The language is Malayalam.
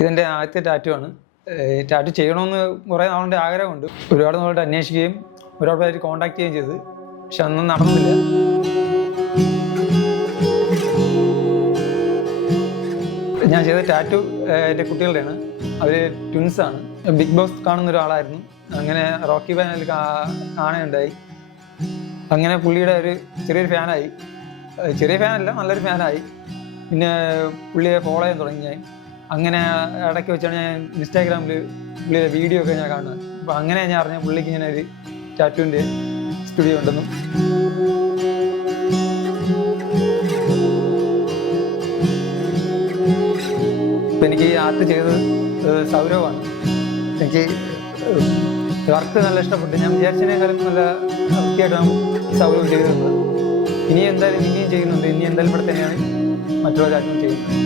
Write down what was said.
ഇതെൻ്റെ ആദ്യത്തെ ടാറ്റു ആണ്. ടാറ്റു ചെയ്യണമെന്ന് കുറേ നാളുടെ ആഗ്രഹമുണ്ട്. ഒരുപാട് നാളോട്ട് അന്വേഷിക്കുകയും ഒരുപാട് പേര് കോൺടാക്ട് ചെയ്യുകയും ചെയ്തു. പക്ഷെ അതൊന്നും നടന്നില്ല. ഞാൻ ചെയ്ത ടാറ്റു എൻ്റെ കുട്ടികളുടെയാണ്. അവർ ട്വിൻസാണ്. ബിഗ് ബോസ് കാണുന്ന ഒരാളായിരുന്നു. അങ്ങനെ റോക്കി ഫാനിൽ കാണുകയുണ്ടായി. അങ്ങനെ പുള്ളിയുടെ ഒരു ചെറിയൊരു ഫാനായി. ചെറിയ ഫാനല്ല, നല്ലൊരു ഫാനായി. പിന്നെ പുള്ളിയെ ഫോളോ ചെയ്യാൻ തുടങ്ങി ഞാൻ. അങ്ങനെ ഇടയ്ക്ക് വെച്ചാണ് ഞാൻ ഇൻസ്റ്റാഗ്രാമിൽ പുള്ളിയുടെ വീഡിയോ ഒക്കെ ഞാൻ കാണുന്നത്. അപ്പോൾ അങ്ങനെ ഞാൻ അറിഞ്ഞ പുള്ളിക്ക് ഇങ്ങനെ ഒരു ടാറ്റുവിൻ്റെ സ്റ്റുഡിയോ ഉണ്ടെന്നും. ഇപ്പം എനിക്ക് ഈ ആർട്ട് ചെയ്തത് സൗരവാണ്. എനിക്ക് വർക്ക് നല്ല ഇഷ്ടപ്പെട്ടു. ഞാൻ വിചാരിച്ചതിനേക്കാളും നല്ല വൃത്തിയായിട്ടാണ് സൗരവ് ചെയ്തിരുന്നത്. ഇനിയും ചെയ്യുന്നുണ്ട്. ഇനി എന്തായാലും ഇവിടെ തന്നെയാണ് മറ്റുള്ള ടാറ്റും ചെയ്യുന്നത്.